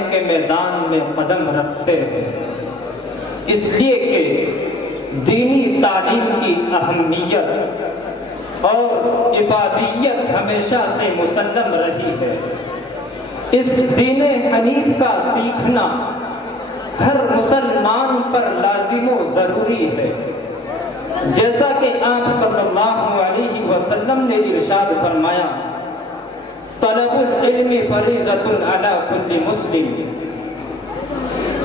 کرنے کے میدان میں قدم رکھتے ہیں، اس لیے کہ دینی تعلیم کی اہمیت اور افادیت ہمیشہ سے مسلم رہی ہے۔ اس دین حنیف کا سیکھنا ہر مسلمان پر لازم و ضروری ہے، جیسا کہ آپ صلی اللہ علیہ وسلم نے ارشاد فرمایا، طلب العلم فریضۃ علی کل مسلم۔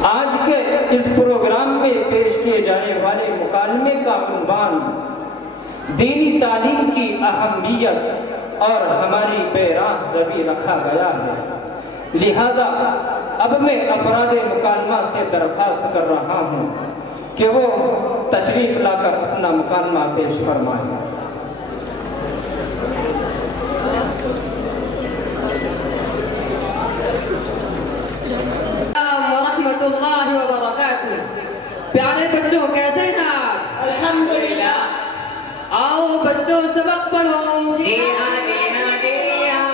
آج کے اس پروگرام میں پیش کیے جانے والے مکالمے کا عنوان دینی تعلیم کی اہمیت اور ہماری بے راہ روی رکھا گیا ہے، لہذا اب میں افراد مکالمہ سے درخواست کر رہا ہوں کہ وہ تشریف لا کر اپنا مکالمہ پیش فرمائیں۔ ورحمۃ اللہ وبرکاتہ۔ پیارے بچوں کیسے ہیں آپ؟ الحمدللہ۔ آؤ بچوں سبق پڑھو۔ جی ہاں جی ہاں جی ہاں۔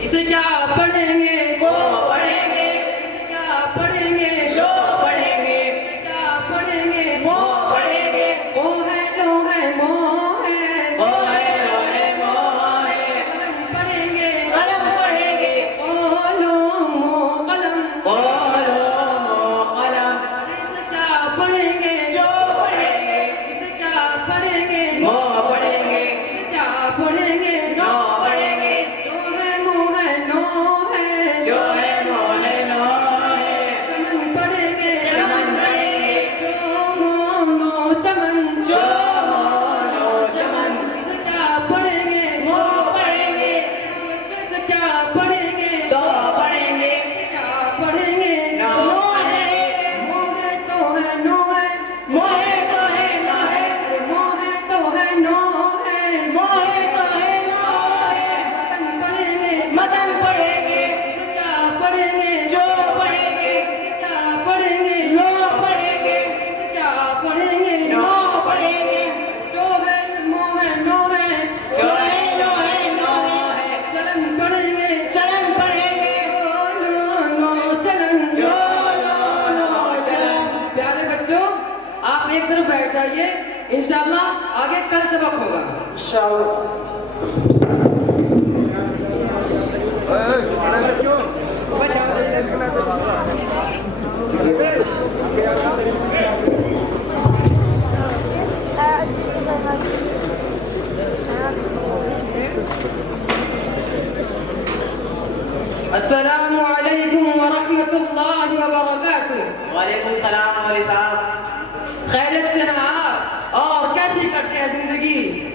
اسے کیا پڑھیں گے؟ وہ پڑھیں گے۔ اسے کیا پڑھیں گے؟ لو پڑھیں گے۔ اسے کیا پڑھیں گے؟ وہ پڑھیں گے۔ وہ ہے لو ہے مو ہے، وہ ہے لو ہے مو ہے۔ قلم پڑھیں گے۔ قلم پڑھیں گے۔ او لو مو قلم۔ او لو مو قلم۔ اسے کیا پڑھیں گے؟ جو پڑھیں گے۔ اسے کیا پڑھیں گے؟ وہ پڑھیں گے۔ اسے کیا پڑھیں گے؟ نو پڑھیں گے۔ جو ہے مو ہے نو ہے، جو ہے مو ہے نو ہے۔ چمن پڑھیں گے۔ چمن پڑھیں گے۔ جو مو نو چمن۔ جو مو نو چمن۔ اسے کیا پڑھیں گے؟ وہ پڑھیں گے۔ اسے کیا پڑھیں گے؟ تو پڑھیں گے۔ اسے کیا پڑھیں گے؟ نو پڑھیں گے۔ مو ہے تو ہے نو ہے، مو ہے تو ہے نو ہے۔ مو ہے تو ہے نو ہے، مو ہے تو ہے نو ہے۔ متن پڑھیں گے۔ متن پڑھیں گے۔ اسے کیا پڑھیں گے؟ جو پڑھیں گے۔ اسے کیا پڑھیں گے؟ لو پڑھیں گے۔ اسے کیا پڑھیں گے؟ نو پڑھیں گے۔ جو ہے مو ہے نو ہے، جو ہے لو ہے نو ہے۔ چلن پڑھیں گے۔ چلن پڑھیں گے۔ او لو نو چلن۔ جو لو نو چلن۔ پیارے بچوں آپ ایک طرف بیٹھ جائیے، انشاءاللہ آگے کل سبق ہوگا۔ السلام علیکم ورحمۃ اللہ وبرکاتہ۔ وعلیکم السلام مولوی صاحب۔ خیریت سے ہیں آپ؟ اور کیسی کٹ ہے زندگی؟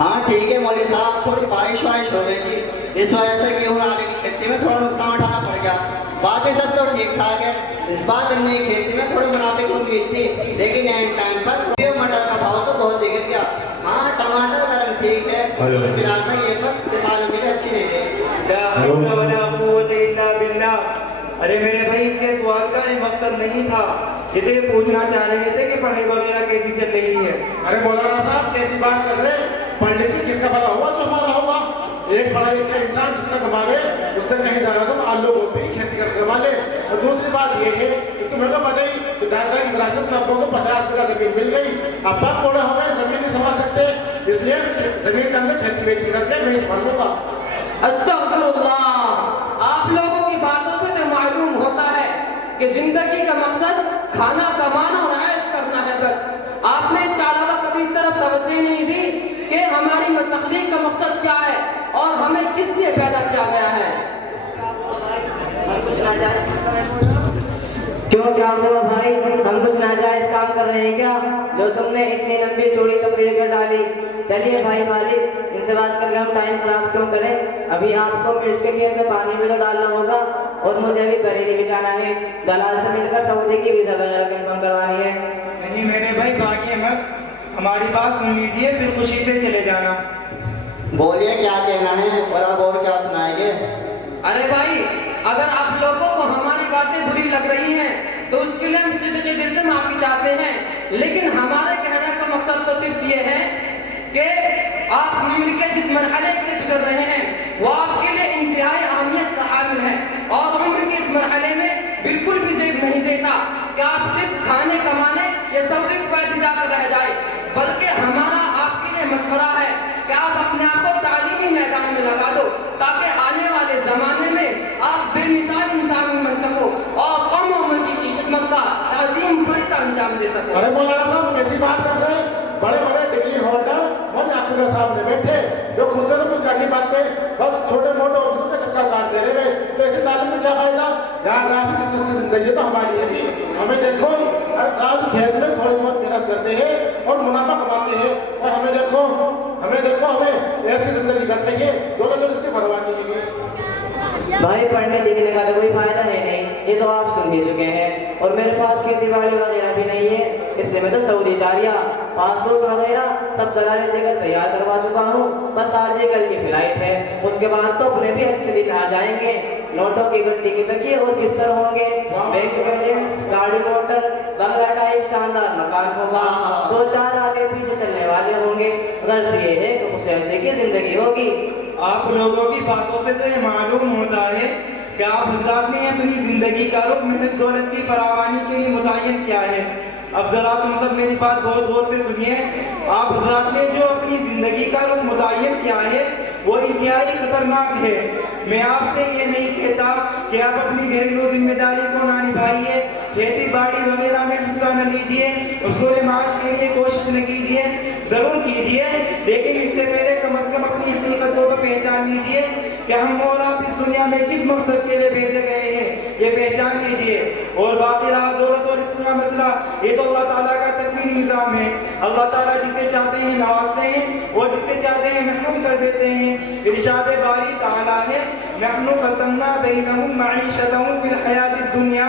ہاں ٹھیک ہے مولوی صاحب، تھوڑی بارش وارش ہو گئی تھی، اس وجہ سے گیہوں آنے کی کھیتی میں تھوڑا نقصان اٹھانا پڑ گیا۔ باقی سب تو ٹھیک ٹھاک ہے، اس بار گنے کی کھیتی میں تھوڑی منافع امید تھی، لیکن اینڈ ٹائم پر مٹر کا بھاؤ تو بہت بگڑ گیا۔ ہاں ٹماٹر کا رنگ ٹھیک ہے، فی الحال میں یہ بس کسانوں کے لیے اچھی نہیں ہے۔ لا حول ولا قوت الا باللہ۔ ارے میرے بھائی ان کے سوال کا یہ مقصد نہیں تھا، یہ تو یہ پوچھنا چاہ رہے تھے کہ پڑھائی وغیرہ کیسی چل رہی ہے۔ ارے مولانا صاحب کیسی بات کر رہے ہیں؟ پڑھ لکھ کے کس کا بھلا ہوا جو ہمارا ہوگا؟ ایک پڑھا لکھا انسان جتنا کما لے اس سے کہیں زیادہ تو آلو گول پہ ہی کھیتی کر کروا لے۔ اور دوسری بات یہ ہے کہ تمہیں تو پتہ ہی کہ دادا کی وراثت میں ابو کو 50 بیگھہ زمین مل گئی، ابا بوڑھے ہو گئے، زمین نہیں سنبھال سکتے، اس لیے زمین کے اندر کھیتی بیتی کر کے میں سنبھال لوں گا۔ استغفر اللہ۔ آپ لوگوں کی باتوں سے تو معلوم ہوتا ہے کہ زندگی کا مقصد کھانا کمانا اور عیش کرنا ہے بس۔ آپ نے اس کے علاوہ کبھی اس طرف توجہ نہیں دی کہ ہماری تخلیق کا مقصد کیا ہے اور ہمیں کس لیے پیدا کیا گیا ہے۔ کیوں کیا ہوا بھائی، ہم کچھ ناجائز کام کر رہے ہیں کیا جو تم نے اتنی لمبی چوڑی تقریر کر ڈالی؟ چلیے بھائی خالد، ان سے بات کر کے ہم ٹائم خراب کیوں کریں؟ ابھی آپ کو مرچ کے کھیت میں پانی بھی تو ڈالنا ہوگا اور مجھے بھی بریلی بھی جانا ہے، دلال سے مل کر سعودی کی ویزا وغیرہ کنفرم کروانی ہے۔ نہیں میرے بھائی بھاگیے مت، ہماری بات سن لیجئے پھر خوشی سے چلے جانا۔ بولیے کیا کہنا ہے اور اب اور کیا سنائیں گے؟ ارے بھائی اگر آپ لوگوں کو ہماری باتیں بری لگ رہی ہیں تو اس کے لیے ہم صدقے دل سے معافی چاہتے ہیں لیکن ہمارے کہنے کا مقصد تو صرف یہ ہے کہ آپ عمر کے جس مرحلے سے گزر رہے ہیں وہ آپ کے لیے انتہائی اہمیت کا حامل ہے، اور عمر کے اس مرحلے میں بالکل بھی زیب نہیں دیتا کہ آپ صرف کھانے کمانے یا سعودی روپئے جا کر رہ جائے، بلکہ ہمارا آپ کے لیے مشورہ ہے کہ آپ اپنے آپ کو تعلیمی میدان میں لگا دو تاکہ آنے والے زمانے میں آپ بے مثال انسان بن سکو اور قوم و ملک کی خدمت کا عظیم فریضہ انجام دے سکو۔ ارے مولانا صاحب کیسی بات کر رہے ہیں؟ بڑے بڑے ڈگری ہولڈر مولانا عقیدہ صاحب نے بیٹھے جو خود سے تو کچھ کر نہیں پاتے، بس چھوٹے موٹے آفسوں کا چکر کاٹ دے رہے ہیں، تو ایسی تعلیم میں کیا فائدہ؟ یار راشد اس سے زندگی تو ہماری ہے جی، ہمیں دیکھو ہر سال کھیت میں تھوڑی بہت محنت کرتے ہیں اور منافع کماتے ہیں، اور ہمیں دیکھو ہمیں ایسی زندگی کرنے کی دولت اور اس کی پرواہ نہیں ہے۔ بھائی پڑھنے لکھنے کا تو کوئی فائدہ ہے نہیں، یہ تو آپ سن ہی چکے ہیں، اور میرے پاس کھیتی باڑی وغیرہ بھی نہیں ہے، اس لیے میں تو سعودی جاریہ پاسپورٹ وغیرہ سب دلالیں دے کر تیار کروا چکا ہوں، بس آج ہی کل کی فلائٹ ہے، اس کے بعد تو اپنے بھی اچھے دن آ جائیں گے، نوٹوں کی گٹی کی تکیے اور بستر ہوں گے، بینک بیلنس، گاڑی موٹر، بنگلہ ٹائپ شاندار مکان ہوگا، 2-4 آگے پیچھے چلنے والے ہوں گے، غرض یہ ہے کہ کچھ ایسے کی زندگی ہوگی۔ آپ لوگوں کی باتوں سے تو یہ معلوم ہوتا ہے کہ آپ حضرات نے اپنی زندگی کا رخ محض دولت کی فراوانی کے لیے متعین کیا ہے۔ اب ذرا تم سب میری بات بہت غور سے سنیے، آپ حضرات نے جو اپنی زندگی کا رخ متعین کیا ہے وہ انتہائی خطرناک ہے۔ میں آپ سے یہ نہیں کہتا کہ آپ اپنی گھریلو ذمہ داری کو نہ نبھائیے، کھیتی باڑی وغیرہ میں حصہ نہ لیجیے، اصول معاش کے لیے کوشش نہ کیجیے، ضرور کیجیے، لیکن اس سے پہلے کم از کم اپنی حقیقت کو تو پہچان لیجیے کہ ہم اور آپ اس دنیا میں کس مقصد کے لیے بھیجے گئے ہیں، یہ پہچان لیجیے۔ اور باقی رہا دولت اور اس کا مسئلہ، یہ تو اللہ تعالیٰ کا تکوینی نظام ہے، اللہ تعالیٰ جسے چاہتے ہیں نوازتے ہیں اور جسے چاہتے ہیں محروم کر دیتے ہیں۔ ارشاد باری تعالیٰ ہے نحن قسمنا بینہم معیشتہم فی الحیات الدنیا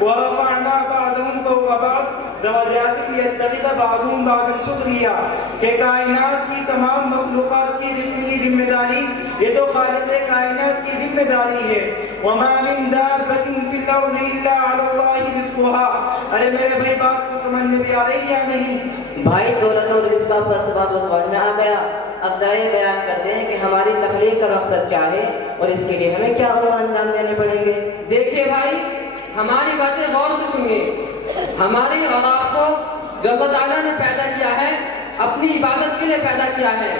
ورفعنا بعضهم فوق بعض درجات لیتخذ بعضهم بعضا سخریا، کہ کائنات کی تمام مخلوقات کی رزق کی ذمہ داری یہ تو خالق کائنات کی ذمہ داری ہے۔ وما من دابۃ فی الارض الا علی اللہ رزقها۔ ارے میرے بھائی بات کو سمجھنے بھی آ رہی یا نہیں؟ بھائی دولت اور رزق کا بات سمجھ میں آ گیا، اب ذرا بیان کرتے ہیں کہ ہماری تخلیق کا مقصد کیا ہے اور اس کے لیے ہمیں کیا علوم انجام دینے پڑیں گے۔ دیکھیے بھائی ہماری باتیں غور سے سنیے، ہماری اور آپ کو جو اللہ تعالیٰ نے پیدا کیا ہے اپنی عبادت کے لیے پیدا کیا ہے۔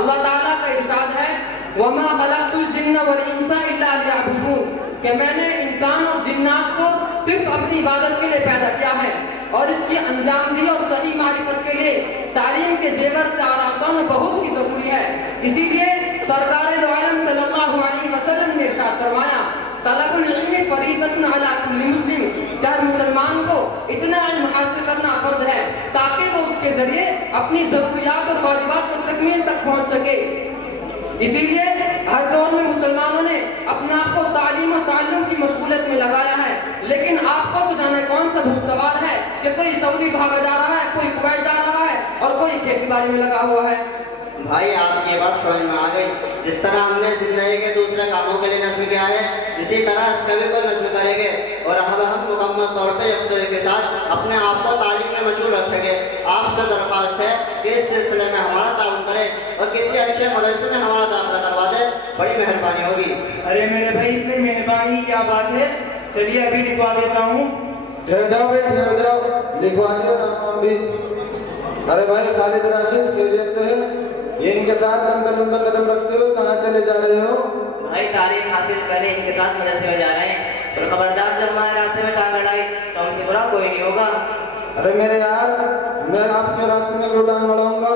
اللہ تعالیٰ کا ارشاد ہے وَمَا خَلَقْتُ الْجِنَّ وَالْإِنسَ إِلَّا لِيَعْبُدُونِ، کہ میں نے انسان اور جنات کو صرف اپنی عبادت کے لیے پیدا کیا ہے، اور اس کی انجام دی اور صحیح معرفت کے لیے تعلیم کے زیور سے آراستہ میں بہت ہی ضروری ہے۔ اسی لیے سرکار دو عالم صلی اللہ علیہ وسلم نے ارشاد فرمایا طلب العلم فریضۃ علی کل مسلم، کہ ہر مسلمان کو اتنا علم حاصل کرنا فرض ہے تاکہ وہ اس کے ذریعے اپنی ضروریات اور واجبات کو تکمیل تک پہنچ سکے۔ اسی لیے ہر دور میں مسلمانوں نے اپنے آپ کو تعلیم و تعلم کی مشغولیت میں لگایا ہے، لیکن آپ کو تو جانے کون سا بھوت سوار ہے کہ کوئی سعودی بھاگا جا رہا ہے، کوئی کویت جا رہا ہے اور کوئی کھیتی باڑی میں لگا ہوا ہے۔ بھائی آپ کی بات سمجھ میں آ گئی، جس طرح ہم نے زندگی کے دوسرے کاموں کے لیے نصب کیا ہے اسی طرح اس کا بھی کوئی نصب کریں گے، اور ہم مکمل طور پہ یکسوئی کے ساتھ اپنے آپ کو تعلیم میں مشغول رکھیں گے۔ آپ سے درخواست ہے کہ اس سلسلے میں ہمارا تعاون کریں اور کسی اچھے مدرسے میں ہمارا داخلہ کروا دیں، بڑی مہربانی ہوگی۔ ارے میرے بھائی اس میں مہربانی کیا بات ہے، چلیے ابھی لکھوا دیتا ہوں۔ ٹھہر جاؤ بھائی ٹھہر جاؤ، لکھوا دیا نام بھی۔ ارے بھائی خالد راشد خیریت تو ہے؟ یہ ان کے ساتھ لمبے قدم رکھتے ہوئے کہاں چلے جا رہے ہو؟ بھائی تعلیم حاصل کرنے ان کے ساتھ مدرسے میں جا رہے ہیں، اور خبردار جو ہمارے راستے میں ٹانگ اڑائی تو ہم سے برا کوئی نہیں ہوگا۔ ارے میرے یار میں آپ کے راستے میں کیوں ٹانگ اڑاؤں گا؟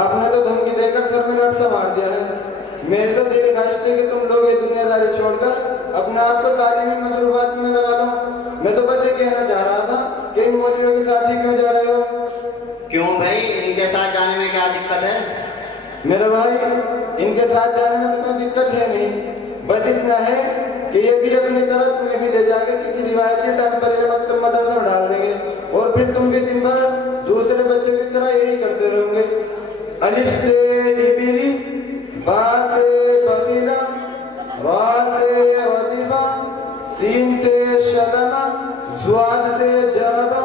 آپ نے تو دھمکی دے کر سر میں رٹ سے مار دیا ہے۔ میری تو دلی خواہش تھی کہ تم لوگ یہ دنیا داری چھوڑ کر اپنے آپ کو تعلیمی مصروفات میں لگا لو۔ میں تو بس یہ کہنا چاہ رہا تھا کہ ان مولیوں کے ساتھ ہی کیوں جا رہے ہو؟ کیوں بھائی ان کے ساتھ جانے میں کیا دقت ہے؟ میرے بھائی ان کے ساتھ جانے میں تو کوئی دقت ہے نہیں، بس اتنا ہے کہ یہ بھی اپنی طرح تمہیں بھی لے جا کے کسی روایتی ٹیمپرری مکتب مدرسے میں ڈال دیں گے، اور پھر تم بھی دن بھر دوسرے بچوں کی طرح یہی کرتے رہو گے۔ الف سے ابیری، با سے بخیرہ، را سے ردیفہ، سین سے شدنا، زواد سے جربہ،